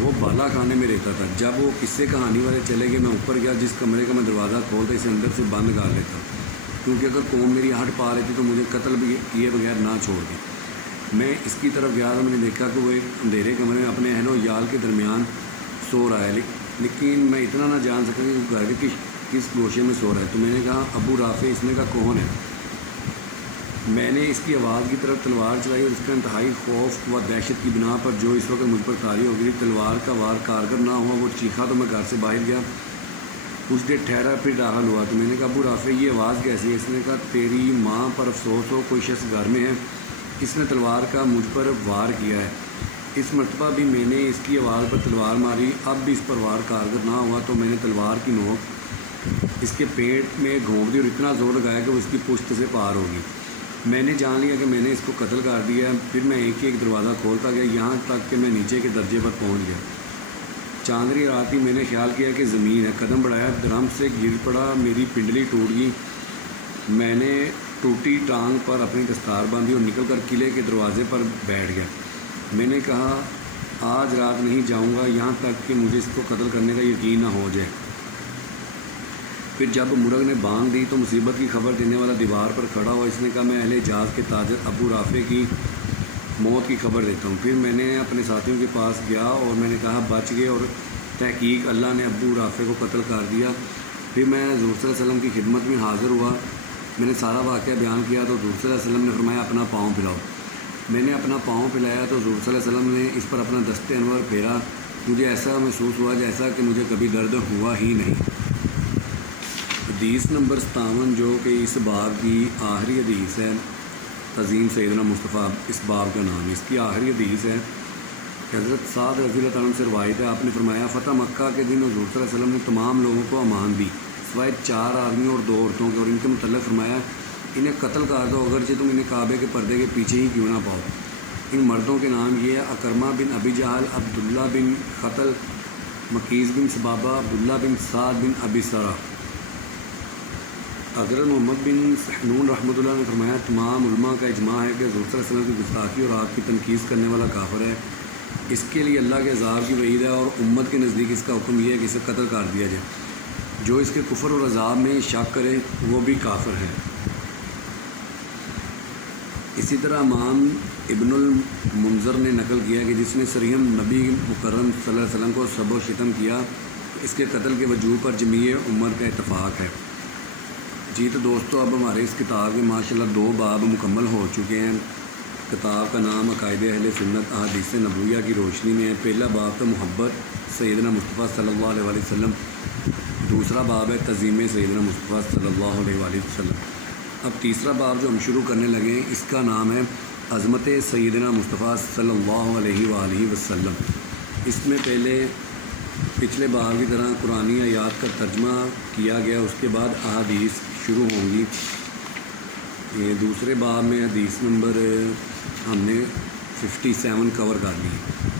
وہ بالا خانے میں رہتا تھا۔ جب وہ قصے کہانی والے چلے گئے میں اوپر گیا، جس کمرے کا میں دروازہ کھولتا اسے اندر سے بند کر لیتا، کیونکہ اگر قوم میری ہٹ پا لیتی تو مجھے قتل بھی کیے بغیر نہ چھوڑ دی۔ میں اس کی طرف گیا تو میں نے دیکھا کہ وہ ایک اندھیرے کمرے میں اپنے اہل و یال کے درمیان سو رہا ہے، لیکن میں اتنا نہ جان سکا کہ وہ گھر کے کس گوشے میں سو رہا ہے۔ تو میں نے کہا ابو رافع، اس نے کہا کون ہے؟ میں نے اس کی آواز کی طرف تلوار چلائی اور اس کا انتہائی خوف و دہشت کی بنا پر جو اس وقت مجھ پر طاری ہو گئی، تلوار کا وار کارگر نہ ہوا، وہ چیخا تو میں گھر سے باہر گیا، کچھ دیر ٹھہرا پھر داخل ہوا۔ تو میں نے کہا ابو رافع یہ آواز کیسی ہے؟ اس نے کہا تیری ماں پر افسوس ہو، کوئی شخص گھر میں ہے، اس نے تلوار کا مجھ پر وار کیا ہے۔ اس مرتبہ بھی میں نے اس کی آواز پر تلوار ماری، اب بھی اس پر وار کارگر نہ ہوا تو میں نے تلوار کی نوک اس کے پیٹ میں گھونپ دی اور اتنا زور لگایا کہ وہ اس کی پشت سے پار ہوگی۔ میں نے جان لیا کہ میں نے اس کو قتل کر دیا ہے۔ پھر میں ایک دروازہ کھولتا گیا، یہاں تک کہ میں نیچے کے درجے پر پہنچ گیا۔ چاندنی رات ہی میں نے خیال کیا کہ زمین ہے، قدم بڑھایا، درم سے گر پڑا، میری پنڈلی ٹوٹ گئی۔ میں نے ٹوٹی ٹانگ پر اپنی دستار باندھی اور نکل کر قلعے کے دروازے پر بیٹھ گیا۔ میں نے کہا آج رات نہیں جاؤں گا یہاں تک کہ مجھے اس کو قتل کرنے کا یقین نہ ہو جائے۔ پھر جب مرغ نے بانگ دی تو مصیبت کی خبر دینے والا دیوار پر کھڑا ہوا۔ اس نے کہا میں اہل حجاز کے تاجر ابو رافع کی موت کی خبر دیتا ہوں۔ پھر میں نے اپنے ساتھیوں کے پاس گیا اور میں نے کہا بچ گئے اور تحقیق اللہ نے ابو رافع کو قتل کر دیا۔ پھر میں حضور صلی اللہ علیہ وسلم کی خدمت میں حاضر ہوا، میں نے سارا واقعہ بیان کیا تو حضور صلی اللہ علیہ وسلم نے فرمایا اپنا پاؤں پھیلاؤ۔ میں نے اپنا پاؤں پھیلایا تو حضور صلی اللہ علیہ وسلم نے اس پر اپنا دست انور پھیرا۔ مجھے ایسا محسوس ہوا جیسا کہ مجھے کبھی درد ہوا ہی نہیں۔ حدیث نمبر 57 جو کہ اس باب کی آخری حدیث ہے، عظیم سیدنا مصطفیٰ اس باب کا نام ہے، اس کی آخری حدیث ہے کہ حضرت سعد رضی اللہ تعالیٰ عنہ سے روایت ہے، آپ نے فرمایا فتح مکہ کے دن حضور صلی اللہ علیہ وسلم نے تمام لوگوں کو امان دی سوائے 4 آدمیوں اور 2 عورتوں کے، اور ان کے متعلق فرمایا انہیں قتل کر دو اگرچہ تم انہیں کعبے کے پردے کے پیچھے ہی کیوں نہ پاؤ۔ ان مردوں کے نام یہ ہے اکرمہ بن ابی جہل، عبداللہ بن قتل، مکیز بن سبابہ، عبداللہ بن سعد بن ابی سرہ۔ حضرت محمد بن سحنون رحمۃ اللہ نے فرمایا تمام علماء کا اجماع ہے کہ حضور صلی اللہ علیہ وسلم کی گستاخی اور آپ کی تنقید کرنے والا کافر ہے، اس کے لیے اللہ کے عذاب کی وعید ہے اور امت کے نزدیک اس کا حکم یہ ہے کہ اسے قتل کر دیا جائے۔ جو اس کے کفر اور عذاب میں شک کرے وہ بھی کافر ہے۔ اسی طرح امام ابن المنذر نے نقل کیا کہ جس نے صریحاً نبی مکرم صلی اللہ علیہ وسلم کو سب و شتم کیا اس کے قتل کے وجوب پر جمیع امت کا اتفاق ہے۔ جی تو دوستو اب ہمارے اس کتاب کے ماشاءاللہ 2 باب مکمل ہو چکے ہیں۔ کتاب کا نام عقائد اہل سنت احادیث نبویہ کی روشنی میں ہے۔ پہلا باب تو محبت سیدنا مصطفیٰ صلی اللہ علیہ وسلم، دوسرا باب ہے تعظیم سیدنا مصطفیٰ صلی اللہ علیہ وسلم۔ اب تیسرا باب جو ہم شروع کرنے لگے ہیں اس کا نام ہے عظمت سیدنا مصطفیٰ صلی اللہ علیہ وسلم۔ اس میں پچھلے باب کی طرح قرآنی آیات کا ترجمہ کیا گیا، اس کے بعد احادیث شروع ہوں گی۔ یہ دوسرے باب میں حدیث نمبر ہم نے 57 کور کر لی۔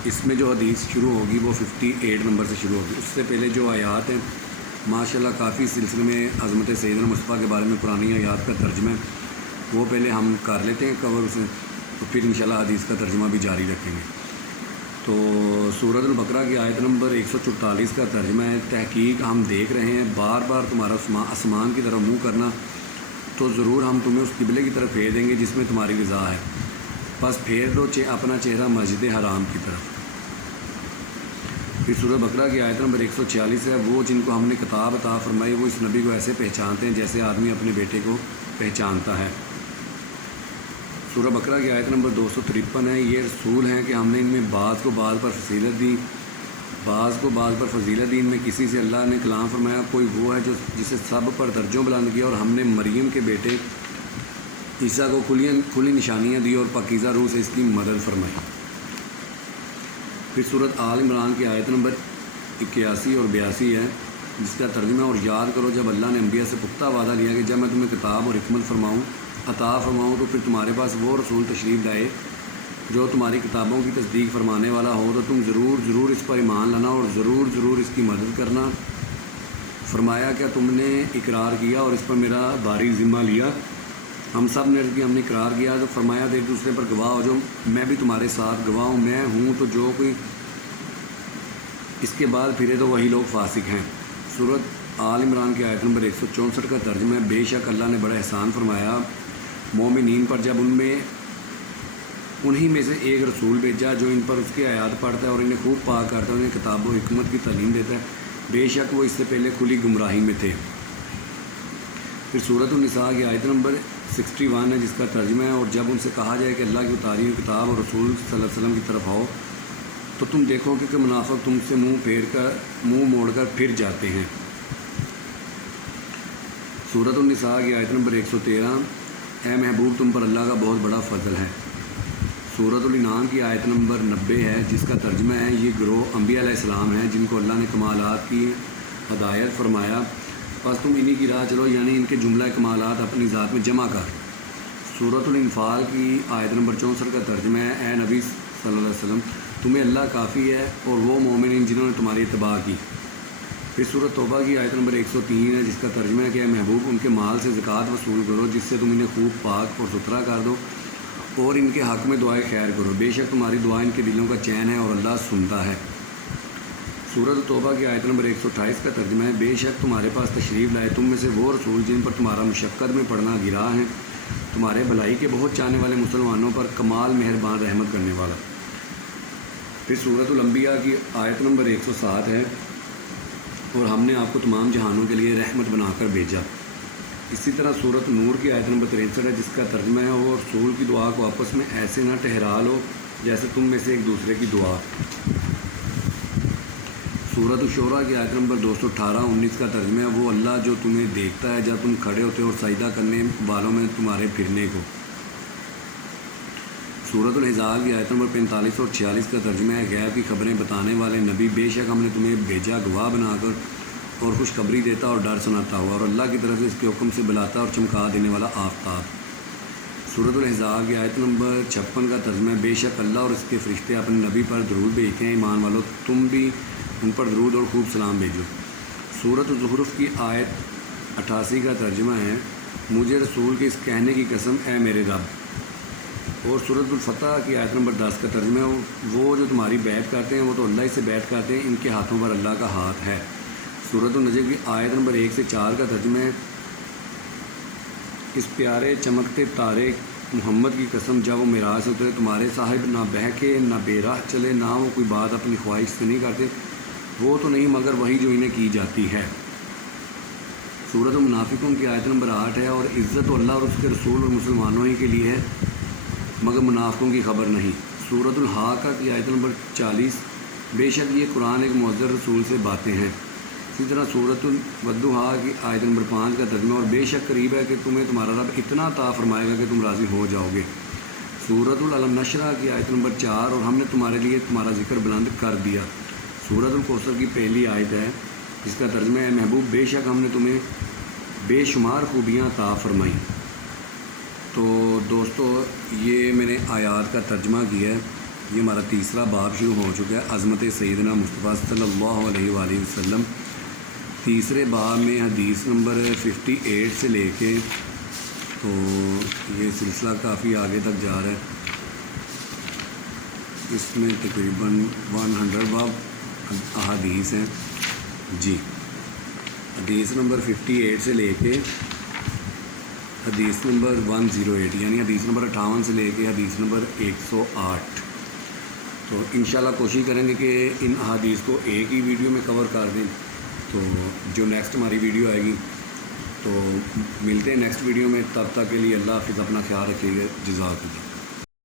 اس میں جو حدیث شروع ہوگی وہ 58 نمبر سے شروع ہوگی۔ اس سے پہلے جو آیات ہیں ماشاءاللہ کافی سلسلے میں عظمت سیدنا مصطفیٰ کے بارے میں قرآنی آیات کا ترجمہ ہے، وہ پہلے ہم کر لیتے ہیں کور اسے، تو پھر انشاءاللہ حدیث کا ترجمہ بھی جاری رکھیں گے۔ تو سورۃ البقرہ کی آیت نمبر 144 کا ترجمہ ہے تحقیق ہم دیکھ رہے ہیں بار بار تمہارا آسمان کی طرف منہ کرنا، تو ضرور ہم تمہیں اس قبلے کی طرف پھیر دیں گے جس میں تمہاری رضا ہے، بس پھیر دو اپنا چہرہ مسجد حرام کی طرف۔ پھر سورۃ بقرہ کی آیت نمبر 146 ہے وہ جن کو ہم نے کتاب عطا فرمائی وہ اس نبی کو ایسے پہچانتے ہیں جیسے آدمی اپنے بیٹے کو پہچانتا ہے۔ سورہ بقرہ کی آیت نمبر 253 ہے یہ رسول ہیں کہ ہم نے ان میں بعض کو بعض پر فضیلت دی، بعض کو بعض پر فضیلت دی، ان میں کسی سے اللہ نے کلام فرمایا کوئی وہ ہے جو جسے سب پر درجوں بلند کیا، اور ہم نے مریم کے بیٹے عیسیٰ کو کھلی نشانیاں دی اور پاکیزہ روح سے اس کی مدد فرمائی۔ پھر سورۃ آل عمران کی آیت نمبر 81 اور 82 ہے جس کا ترجمہ اور یاد کرو جب اللہ نے انبیاء سے پختہ وعدہ لیا کہ جب میں تمہیں کتاب اور حکمت عطا فرماؤں تو پھر تمہارے پاس وہ رسول تشریف لائے جو تمہاری کتابوں کی تصدیق فرمانے والا ہو تو تم ضرور اس پر ایمان لانا اور ضرور اس کی مدد کرنا۔ فرمایا کیا تم نے اقرار کیا اور اس پر میرا بھاری ذمہ لیا؟ ہم سب نے عرض کی ہم نے اقرار کیا۔ تو فرمایا ایک دوسرے پر گواہ ہو جو میں بھی تمہارے ساتھ گواہ ہوں، میں ہوں تو جو کوئی اس کے بعد پھرے تو وہی لوگ فاسق ہیں۔ سورۃ آل عمران کی آیت نمبر 164 کا ترجمہ ہے، بے شک اللہ نے بڑا احسان فرمایا مومنین پر جب انہی میں سے ایک رسول بھیجا جو ان پر اس کے آیات پڑھتا ہے اور انہیں خوب پاک کرتا ہے، انہیں کتاب و حکمت کی تعلیم دیتا ہے، بے شک وہ اس سے پہلے کھلی گمراہی میں تھے۔ پھر سورۃ النساء کی آیت نمبر 61 ہے جس کا ترجمہ ہے، اور جب ان سے کہا جائے کہ اللہ کی اتاری ہوئی کتاب اور رسول صلی اللہ علیہ وسلم کی طرف آؤ تو تم دیکھو کہ منافق تم سے منہ موڑ کر پھر جاتے ہیں۔ سورۃ النساء کی آیت نمبر 113، اے محبوب تم پر اللہ کا بہت بڑا فضل ہے۔ سورۃ الانعام کی آیت نمبر 90 ہے جس کا ترجمہ ہے، یہ گروہ انبیاء علیہ السلام ہیں جن کو اللہ نے کمالات کی ہدایت فرمایا، بس تم انہی کی راہ چلو، یعنی ان کے جملہ کمالات اپنی ذات میں جمع کر۔ سورۃ الانفال کی آیت نمبر 64 کا ترجمہ ہے، اے نبی صلی اللہ علیہ وسلم تمہیں اللہ کافی ہے اور وہ مومنین جنہوں نے تمہاری اتباع کی۔ پھر سورۃ توبہ کی آیت نمبر 103 ہے جس کا ترجمہ ہے کہ اے محبوب ان کے مال سے زکوٰۃ وصول کرو جس سے تم انہیں خوب پاک اور ستھرا کر دو، اور ان کے حق میں دعائے خیر کرو، بے شک تمہاری دعا ان کے دلوں کا چین ہے اور اللہ سنتا ہے۔ سورۃ توبہ کی آیت نمبر 128 کا ترجمہ ہے، بے شک تمہارے پاس تشریف لائے تم میں سے وہ رسول جن پر تمہارا مشقت میں پڑنا گرا ہے، تمہارے بھلائی کے بہت چاہنے والے مسلمانوں پر کمال مہربان رحمت کرنے والا۔ پھر سورۃ الانبیاء کی آیت نمبر 107 ہے، اور ہم نے آپ کو تمام جہانوں کے لیے رحمت بنا کر بھیجا۔ اسی طرح سورۃ نور کی آیت نمبر 63 ہے جس کا ترجمہ ہے، وہ رسول کی دعا کو آپس میں ایسے نہ ٹھہرا لو جیسے تم میں سے ایک دوسرے کی دعا۔ سورۃ الشورى کی آیت نمبر 218-19 کا ترجمہ ہے، وہ اللہ جو تمہیں دیکھتا ہے جب تم کھڑے ہوتے اور سجدہ کرنے والوں میں تمہارے پھرنے کو۔ سورۃ الاحزاب کی آیت نمبر 45 اور 46 کا ترجمہ ہے، غیب کی خبریں بتانے والے نبی، بے شک ہم نے تمہیں بھیجا گواہ بنا کر اور خوشخبری دیتا اور ڈر سناتا ہوا، اور اللہ کی طرف سے اس کے حکم سے بلاتا اور چمکا دینے والا آفتاب۔ سورۃ الاحزاب کی آیت نمبر 56 کا ترجمہ ہے، بے شک اللہ اور اس کے فرشتے اپنے نبی پر درود بھیجتے ہیں، ایمان والو تم بھی ان پر درود اور خوب سلام بھیجو۔ سورۃ الزخرف کی آیت 88 کا ترجمہ ہے، مجھے رسول کے اس کہنے کی قسم اے میرے رب۔ اور سورۃ الفتح کی آیت نمبر 10 کا ترجمہ ہے، وہ جو تمہاری بیعت کرتے ہیں وہ تو اللہ ہی سے بیعت کرتے ہیں، ان کے ہاتھوں پر اللہ کا ہاتھ ہے۔ سورۃ النجم کی آیت نمبر 1 سے 4 کا ترجمہ ہے، اس پیارے چمکتے تارے محمد کی قسم جب وہ معراج سے اترے تمہارے صاحب نہ بہکے نہ بے راہ چلے، نہ وہ کوئی بات اپنی خواہش سے نہیں کرتے، وہ تو نہیں مگر وہی جو انہیں کی جاتی ہے۔ سورۃ المنافقون کی آیت نمبر 8 ہے، اور عزت تو اللہ اور اس کے رسول اور مسلمانوں ہی کے لیے ہے مگر منافقوں کی خبر نہیں۔ سورۃ الحاقہ کی آیت نمبر 40، بے شک یہ قرآن ایک معزز رسول سے باتیں ہیں۔ اسی طرح سورۃ الودحا کی آیت نمبر 5 کا ترجمہ، اور بے شک قریب ہے کہ تمہیں تمہارا رب اتنا عطا فرمائے گا کہ تم راضی ہو جاؤ گے۔ سورۃ العلم نشرہ کی آیت نمبر 4، اور ہم نے تمہارے لیے تمہارا ذکر بلند کر دیا۔ سورۃ الکوثر کی پہلی آیت ہے جس کا ترجمہ ہے، محبوب بے شک ہم نے تمہیں بے شمار خوبیاں عطا فرمائیں۔ تو دوستو یہ میں نے آیات کا ترجمہ کیا ہے، یہ ہمارا تیسرا باب شروع ہو چکا ہے، عظمت سیدنا مصطفیٰ صلی اللہ علیہ وآلہ وسلم۔ تیسرے باب میں حدیث نمبر 58 سے لے کے تو یہ سلسلہ کافی آگے تک جا رہا ہے، اس میں تقریباً 100 باب احادیث ہیں جی۔ حدیث نمبر 58 سے لے کے حدیث نمبر 108، یعنی حدیث نمبر 58 سے لے کے حدیث نمبر 108۔ تو انشاءاللہ کوشش کریں گے کہ ان احادیث کو ایک ہی ویڈیو میں کور کر دیں، تو جو نیکسٹ ہماری ویڈیو آئے گی تو ملتے ہیں نیکسٹ ویڈیو میں، تب تک کے لیے اللہ حافظ، اپنا خیال رکھیے گا، جزاک اللہ۔